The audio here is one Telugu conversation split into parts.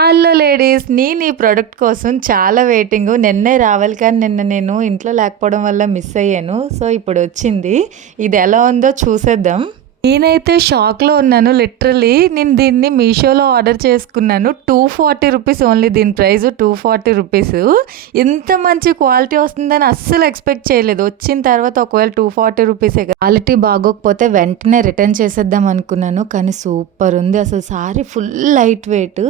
హలో లేడీస్, నేను ఈ ప్రోడక్ట్ కోసం చాలా వెయిటింగ్. నిన్నే రావాలి కానీ నిన్న నేను ఇంట్లో లేకపోవడం వల్ల మిస్ అయ్యాను. సో ఇప్పుడు వచ్చింది. ఇది ఎలా ఉందో చూసేద్దాం. నేనైతే షాక్లో ఉన్నాను. లిటరలీ నేను దీన్ని మీషోలో ఆర్డర్ చేసుకున్నాను. 240 రూపీస్ ఓన్లీ. దీని ప్రైస్ 240 రూపీస్. ఇంత మంచి క్వాలిటీ వస్తుందని అస్సలు ఎక్స్పెక్ట్ చేయలేదు. వచ్చిన తర్వాత ఒకవేళ 240 రూపీసే క్వాలిటీ బాగోకపోతే వెంటనే రిటర్న్ చేసేద్దాం అనుకున్నాను. కానీ సూపర్ ఉంది అసలు. Sorry full light weight.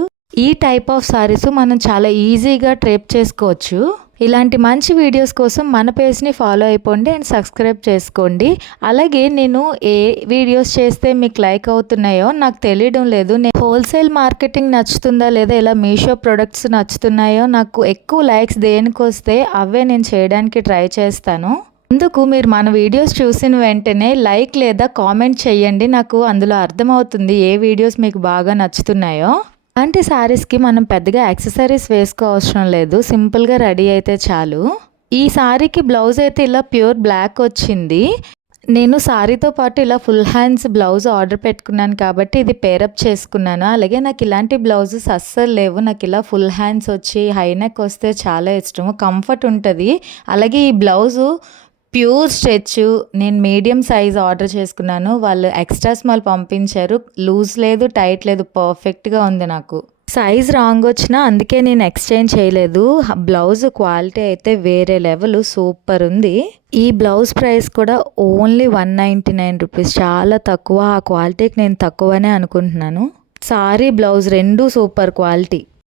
ఈ టైప్ ఆఫ్ సారీస్ మనం చాలా ఈజీగా ట్రేప్ చేసుకోవచ్చు. ఇలాంటి మంచి వీడియోస్ కోసం మన పేజ్ని ఫాలో అయిపోండి అండ్ సబ్స్క్రైబ్ చేసుకోండి. అలాగే నేను ఏ వీడియోస్ చేస్తే మీకు లైక్ అవుతున్నాయో నాకు తెలియడం లేదు. నేను హోల్సేల్ మార్కెటింగ్ నచ్చుతుందా లేదా ఇలా మీషో ప్రొడక్ట్స్ నచ్చుతున్నాయో నాకు ఎక్కువ లైక్స్ దేనికి వస్తే అవే నేను చేయడానికి ట్రై చేస్తాను. అందుకు మీరు మన వీడియోస్ చూసిన వెంటనే లైక్ లేదా కామెంట్ చేయండి. నాకు అందులో అర్థమవుతుంది ఏ వీడియోస్ మీకు బాగా నచ్చుతున్నాయో. అలాంటి శారీస్కి మనం పెద్దగా యాక్సెసరీస్ వేసుకోవసరం లేదు. సింపుల్గా రెడీ అయితే చాలు. ఈ శారీకి బ్లౌజ్ అయితే ఇలా ప్యూర్ బ్లాక్ వచ్చింది. నేను శారీతో పాటు ఇలా ఫుల్ హ్యాండ్స్ బ్లౌజ్ ఆర్డర్ పెట్టుకున్నాను కాబట్టి ఇది పేరప్ చేసుకున్నాను. అలాగే నాకు ఇలాంటి బ్లౌజెస్ అస్సలు లేవు. నాకు ఇలా ఫుల్ హ్యాండ్స్ వచ్చి హై నెక్ వస్తే చాలా ఇష్టం. కంఫర్ట్ ఉంటుంది. అలాగే ఈ బ్లౌజు ప్యూర్ స్ట్రెచ్. నేను మీడియం సైజ్ ఆర్డర్ చేసుకున్నాను. వాళ్ళు ఎక్స్ట్రా స్మాల్ పంపించారు. లూజ్ లేదు, టైట్ లేదు, పర్ఫెక్ట్గా ఉంది. నాకు సైజ్ రాంగ్ వచ్చినా అందుకే నేను ఎక్స్చేంజ్ చేయలేదు. బ్లౌజ్ క్వాలిటీ అయితే వేరే లెవెల్, సూపర్ ఉంది. ఈ బ్లౌజ్ ప్రైస్ కూడా ఓన్లీ 199 రూపీస్, చాలా తక్కువ. ఆ క్వాలిటీకి నేను తక్కువనే అనుకుంటున్నాను. సారీ బ్లౌజ్ రెండు సూపర్ క్వాలిటీ.